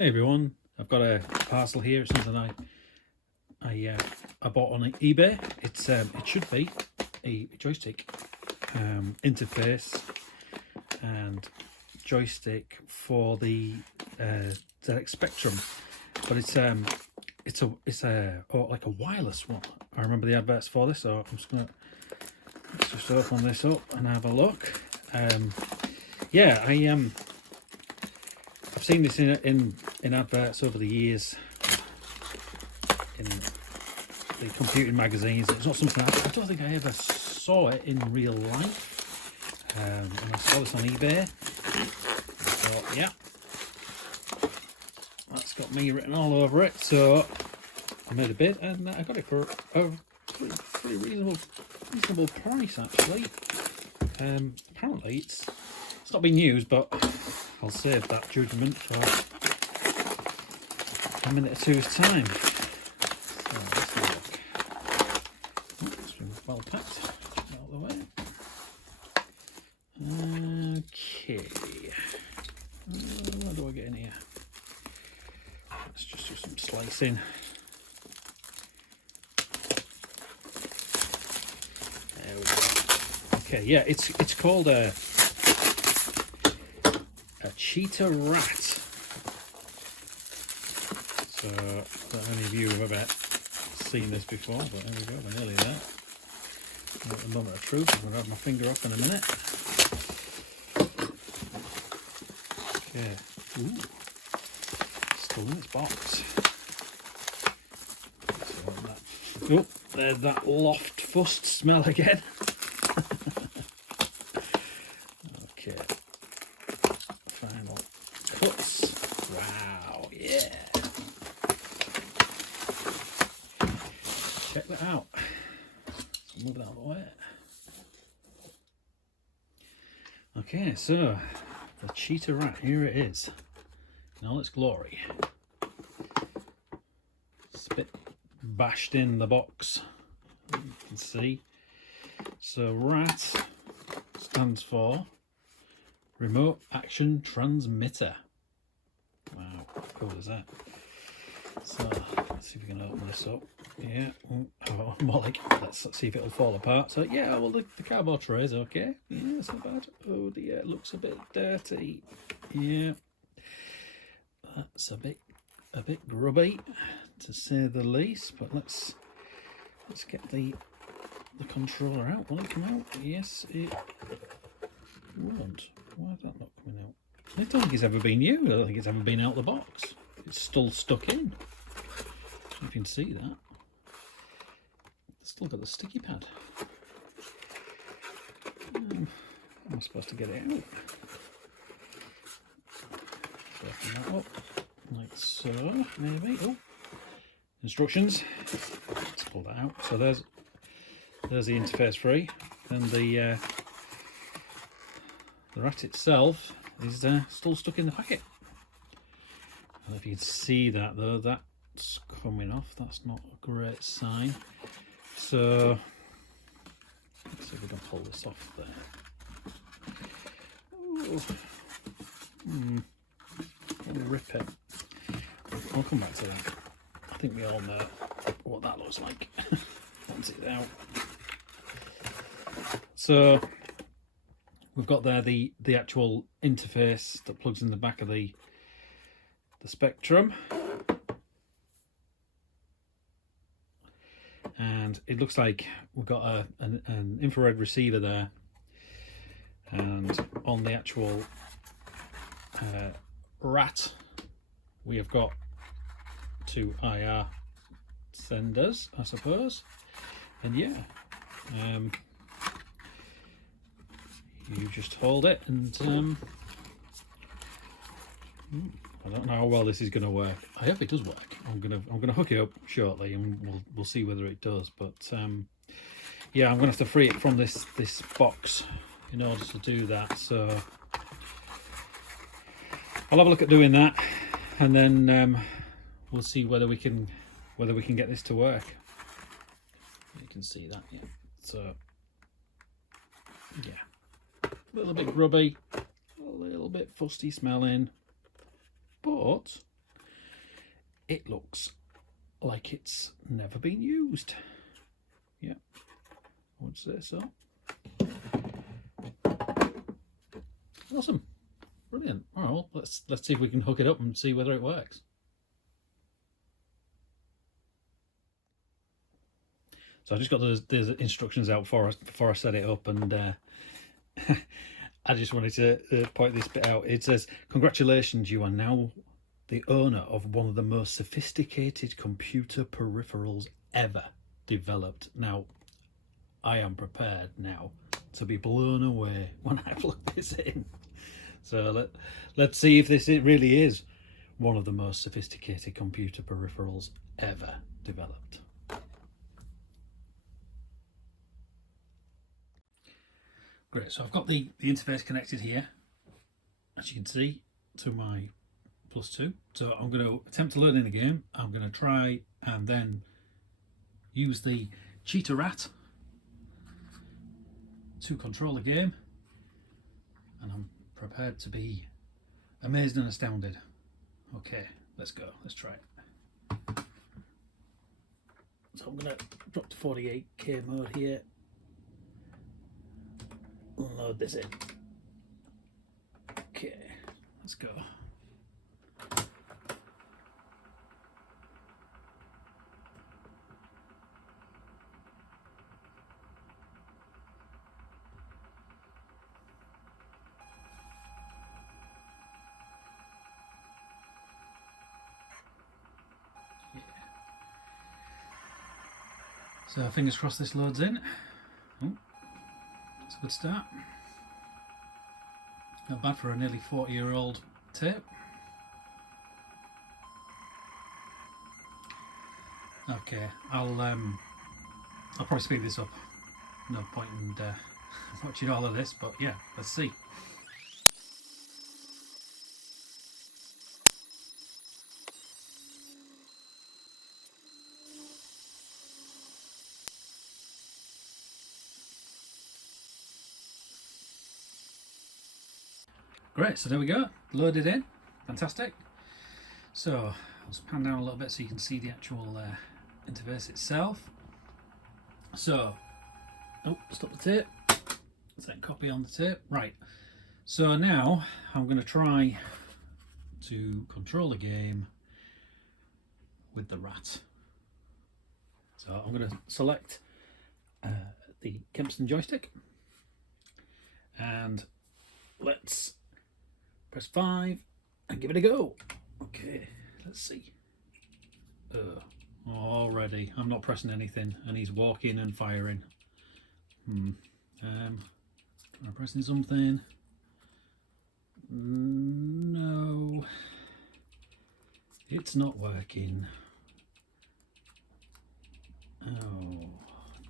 Hey everyone, I've got a parcel here. It's something I bought on eBay. It should be a joystick interface and joystick for the ZX Spectrum, but it's like a wireless one. I remember the adverts for this, so I'm just gonna open this up and have a look. Yeah, I've seen this in adverts over the years in the computing magazines. It's not something I don't think I ever saw it in real life. And I saw this on eBay. I thought, yeah, that's got me written all over it. So I made a bid and I got it for a pretty reasonable price actually. Apparently it's not been used, but I'll save that judgment for a minute or two's time. So let's have a look. Oh, it's been well packed. Out of the way. Okay. What do I get in here? Let's just do some slicing. There we go. Okay, yeah, it's called a Cheetah R.A.T. So I don't know if any of you have ever seen this before, but there we go, we're nearly there. At the moment of truth, I'm going to have my finger up in a minute. Okay. Ooh. Still in its box. So oh, there's that loft fust smell again. Okay. Final cuts. Wow, yeah. Check that out. So move that out of the way. Okay, so the Cheetah R.A.T, here it is in all its glory. It's a bit bashed in the box, you can see. So R.A.T stands for Remote Action Transmitter. Wow, how cool is that? So let's see if we can open this up. Yeah, oh, more like, let's see if it'll fall apart. So yeah, well the cardboard tray is okay. Yeah, it's not bad. Oh dear, it looks a bit dirty. Yeah, that's a bit grubby to say the least. But let's get the controller out. Will it come out? Yes, it won't. Why is that not coming out? I don't think it's ever been used. I don't think it's ever been out of the box. It's still stuck in. You can see that. It's still got the sticky pad. I'm supposed to get it out. So open that up, like so, maybe. Oh, instructions. Let's pull that out. So there's the interface free, and the R.A.T itself is still stuck in the packet. I don't know if you can see that though, that's coming off. That's not a great sign. So let's see if we can pull this off there. I'll rip it. I'll come back to that. I think we all know what that looks like once it's out. So we've got there the actual interface that plugs in the back of the Spectrum, and it looks like we've got an infrared receiver there, and on the actual R.A.T we have got two IR senders, I suppose, and yeah, you just hold it and I don't know how well this is going to work. I hope it does work. I'm gonna hook it up shortly and we'll see whether it does. But yeah, I'm gonna have to free it from this box in order to do that. So I'll have a look at doing that, and then we'll see whether we can get this to work. You can see that, yeah. So yeah, a little bit grubby, a little bit fusty smelling, but it looks like it's never been used. Yeah, I would say so. Awesome, brilliant. All right, well, let's see if we can hook it up and see whether it works. So I just got those instructions out before I set it up, and I just wanted to point this bit out. It says, "Congratulations, you are now the owner of one of the most sophisticated computer peripherals ever developed." Now, I am prepared now to be blown away when I plug this in. So let's see if this really is one of the most sophisticated computer peripherals ever developed. Great, so I've got the interface connected here, as you can see, to my +2. So I'm going to attempt to load in the game. I'm going to try and then use the Cheetah R.A.T to control the game, and I'm prepared to be amazed and astounded. Okay, let's go, let's try it. So I'm going to drop to 48K mode here, load this in. Okay, let's go. So fingers crossed this loads in. Oh, that's a good start. Not bad for a nearly 40-year-old tape. Okay, I'll probably speed this up. No point in watching all of this, but yeah, let's see. Great, so there we go, loaded in, fantastic. So I'll just pan down a little bit so you can see the actual interface itself. So, oh, stop the tape, set copy on the tape. Right, so now I'm going to try to control the game with the R.A.T. So I'm going to select the Kempston joystick, and let's press 5 and give it a go. Okay, let's see. Already, I'm not pressing anything, and he's walking and firing. Am I pressing something? No, it's not working. Oh,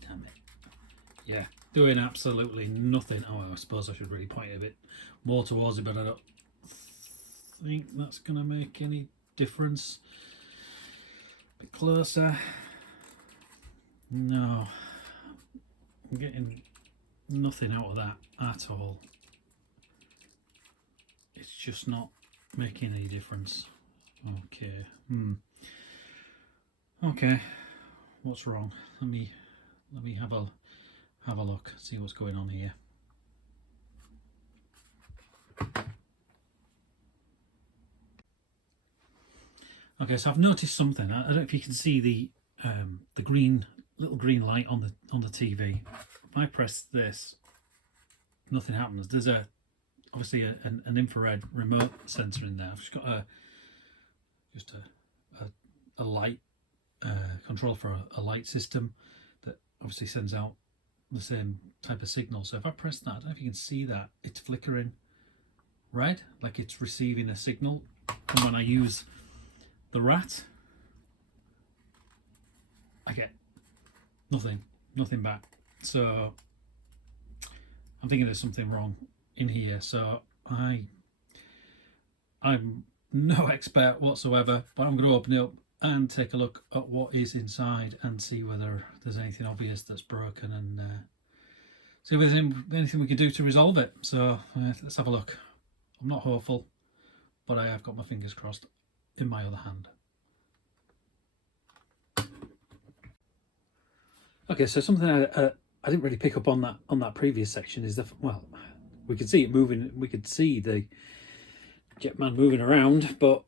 damn it. Yeah, doing absolutely nothing. Oh, I suppose I should really point it a bit more towards it, but I don't think that's going to make any difference. A bit closer. No, I'm getting nothing out of that at all. It's just not making any difference. Okay. Okay. What's wrong? Let me have a look. See what's going on here. Okay, so I've noticed something. I don't know if you can see the little green light on the TV. If I press this, nothing happens. There's obviously an infrared remote sensor in there. I've just got a light control for a light system that obviously sends out the same type of signal. So if I press that, I don't know if you can see that, it's flickering red, like it's receiving a signal. And when I use the R.A.T, I get nothing back. So I'm thinking there's something wrong in here. So I'm no expert whatsoever, but I'm going to open it up and take a look at what is inside and see whether there's anything obvious that's broken, and see if there's anything we can do to resolve it. So let's have a look. I'm not hopeful, but I have got my fingers crossed in my other hand. Okay, so something I didn't really pick up on that previous section is well, we could see it moving. We could see the Jetman moving around, but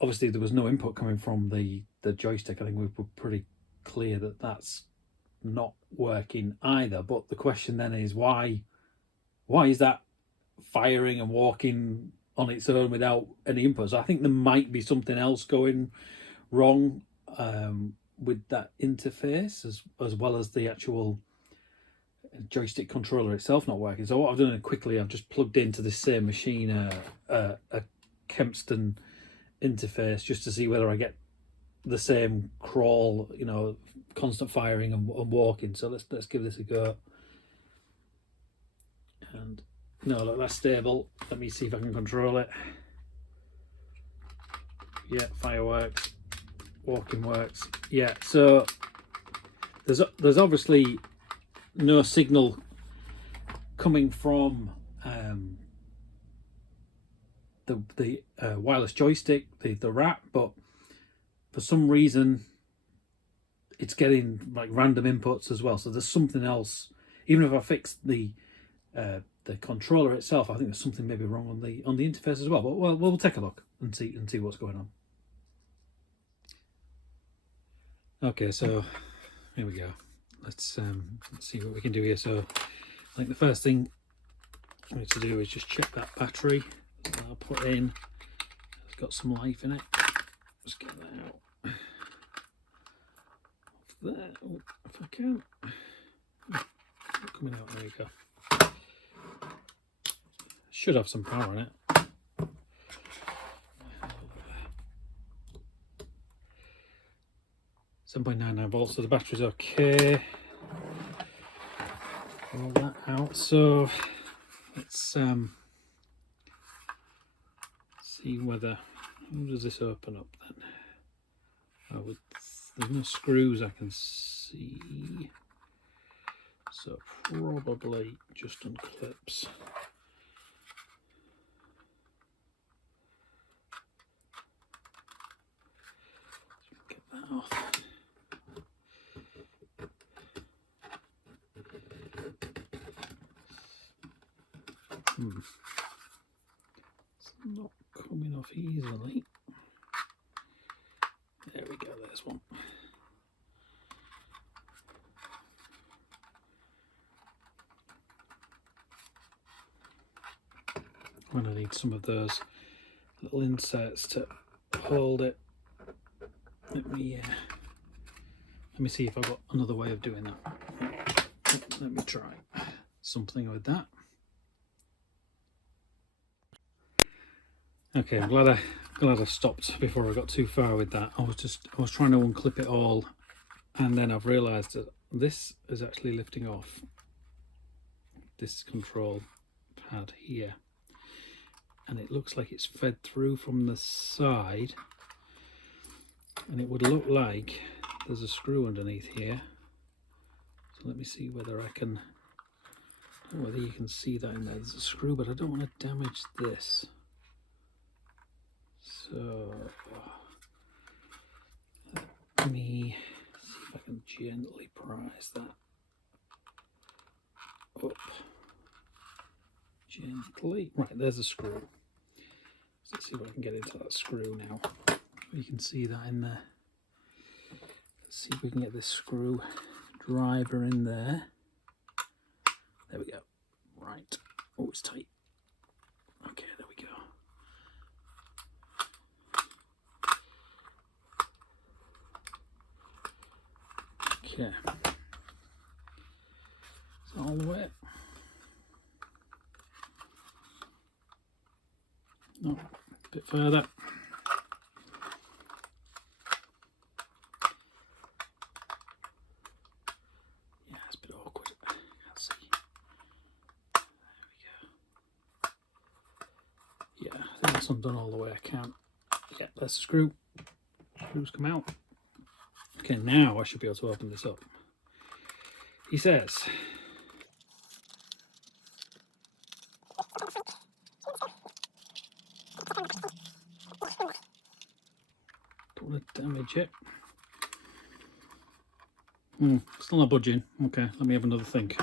obviously there was no input coming from the joystick. I think we were pretty clear that that's not working either. But the question then is why is that firing and walking on its own without any input? So I think there might be something else going wrong with that interface, as well as the actual joystick controller itself not working. So what I've done quickly, I've just plugged into this same machine a Kempston interface just to see whether I get the same crawl, you know, constant firing and walking. So let's give this a go. And no, look, that's stable. Let me see if I can control it. Yeah, fireworks, walking works. Yeah, so there's obviously no signal coming from the wireless joystick, the R.A.T, but for some reason it's getting like random inputs as well. So there's something else. Even if I fix the controller itself, I think there's something maybe wrong on the interface as well. But we'll take a look and see what's going on. Okay, so here we go. Let's see what we can do here. So I think the first thing I need to do is just check that battery. So I'll put in. It's got some life in it. Just get that out. Off there, oh, if I can. Coming out. There you go. Should have some power in it. 7.99 volts, so the battery's okay. Roll that out. So let's see whether, how does this open up then? Oh, there's no screws I can see, so probably just unclips. Get that off. It's not coming off easily. There we go, there's one. When I need some of those little inserts to hold it. Let me see if I've got another way of doing that. Let me try something with that. Okay, I'm glad I stopped before I got too far with that. I was trying to unclip it all, and then I've realised that this is actually lifting off this control pad here, and it looks like it's fed through from the side, and it would look like there's a screw underneath here. So let me see whether I can, whether you can see that in there. There's a screw, but I don't want to damage this. So let me see if I can gently prise that up. Gently. Right, there's a screw. Let's see if I can get into that screw now. You can see that in there. Let's see if we can get this screw driver in there. There we go. Right. Oh, it's tight. Okay, there we go. Okay. It's all the way. No, a bit further. Yeah, it's a bit awkward. Can't see. There we go. Yeah, I think that's undone all the way I can. Yeah, there's the screw. Screws come out. Okay, now I should be able to open this up. He says, don't want to damage it. Still not budging. Okay, let me have another think.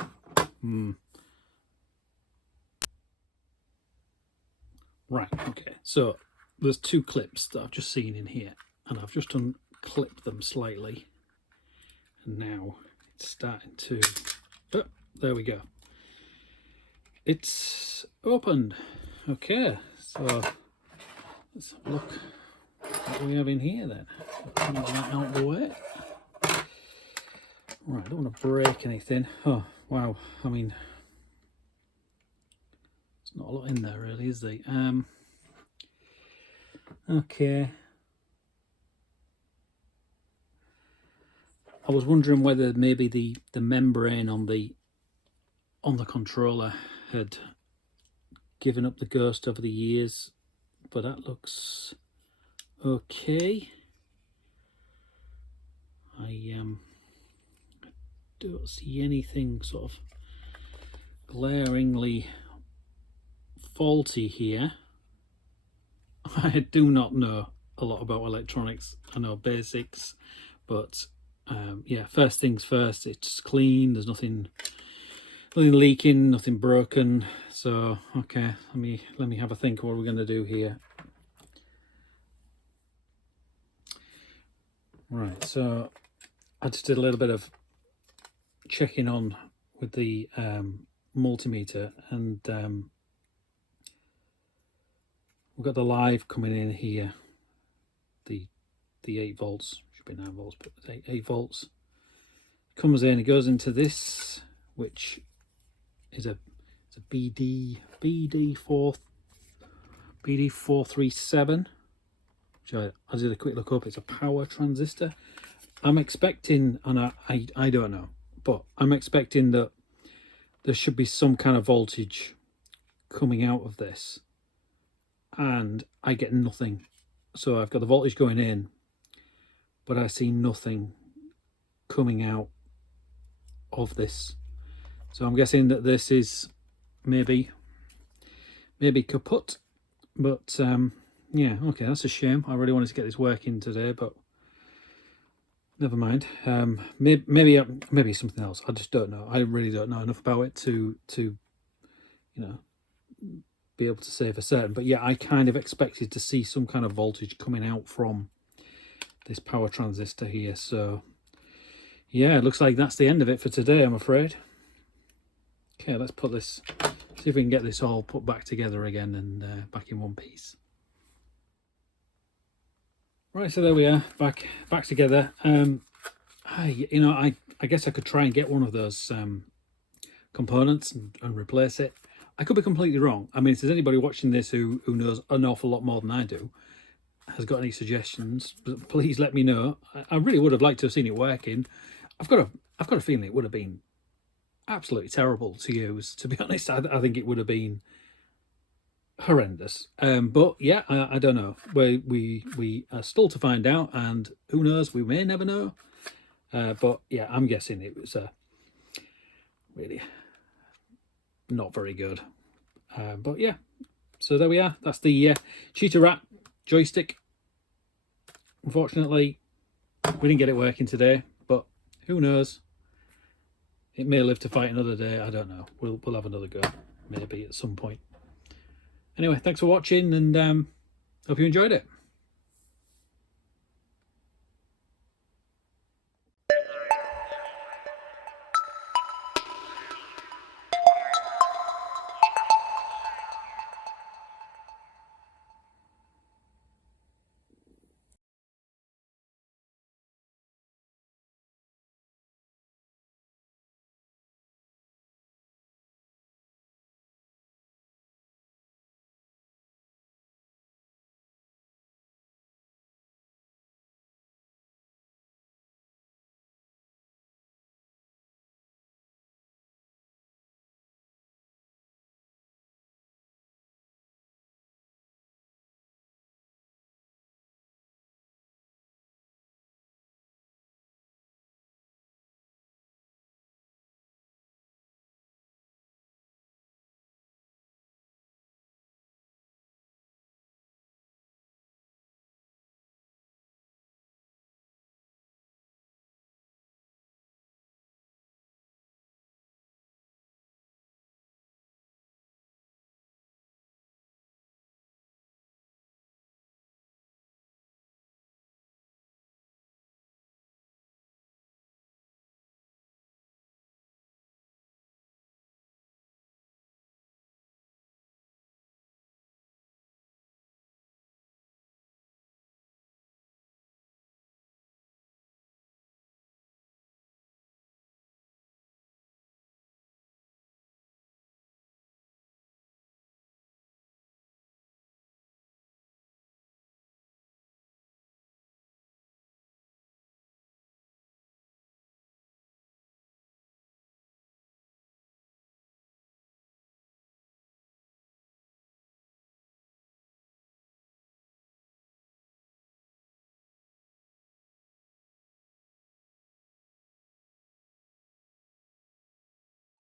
Right, okay. So there's two clips that I've just seen in here, and I've just unclipped them slightly. And now it's starting to... Oh, there we go. It's opened. Okay, so let's have a look what we have in here then. Move that out of the way. Right, I don't want to break anything. Oh, wow. I mean, there's not a lot in there really, is there? Okay. I was wondering whether maybe the membrane on the controller had given up the ghost over the years, but that looks okay. I don't see anything sort of glaringly faulty here. I do not know a lot about electronics. I know basics, but yeah, first things first, it's clean. There's nothing leaking, nothing broken. So okay, let me have a think what we're going to do here. Right, so I just did a little bit of checking on with the multimeter, and we've got the live coming in here. The 8 volts, should be 9 volts, but 8 volts comes in. It goes into this, which is a BD437, which I did a quick look up. It's a power transistor. I'm expecting, and I don't know, but I'm expecting that there should be some kind of voltage coming out of this, and I get nothing. So I've got the voltage going in, but I see nothing coming out of this. So I'm guessing that this is maybe kaput. But yeah, okay, that's a shame. I really wanted to get this working today, but never mind. Maybe something else. I just don't know. I really don't know enough about it to you know, be able to say for certain. But yeah, I kind of expected to see some kind of voltage coming out from this power transistor here. So yeah, it looks like that's the end of it for today, I'm afraid. Okay, let's put this, see if we can get this all put back together again and back in one piece. Right, so there we are, back together. I guess I could try and get one of those components and replace it. I could be completely wrong. I mean, if there's anybody watching this who knows an awful lot more than I do, has got any suggestions, please let me know. I really would have liked to have seen it working. I've got a feeling it would have been absolutely terrible to use. To be honest, I think it would have been horrendous. But yeah, I don't know. We are still to find out, and who knows? We may never know. But yeah, I'm guessing it was really not very good. But yeah, so there we are. That's the Cheetah R.A.T joystick. Unfortunately, we didn't get it working today, but who knows? It may live to fight another day. I don't know. We'll have another go, maybe at some point. Anyway, thanks for watching, and hope you enjoyed it.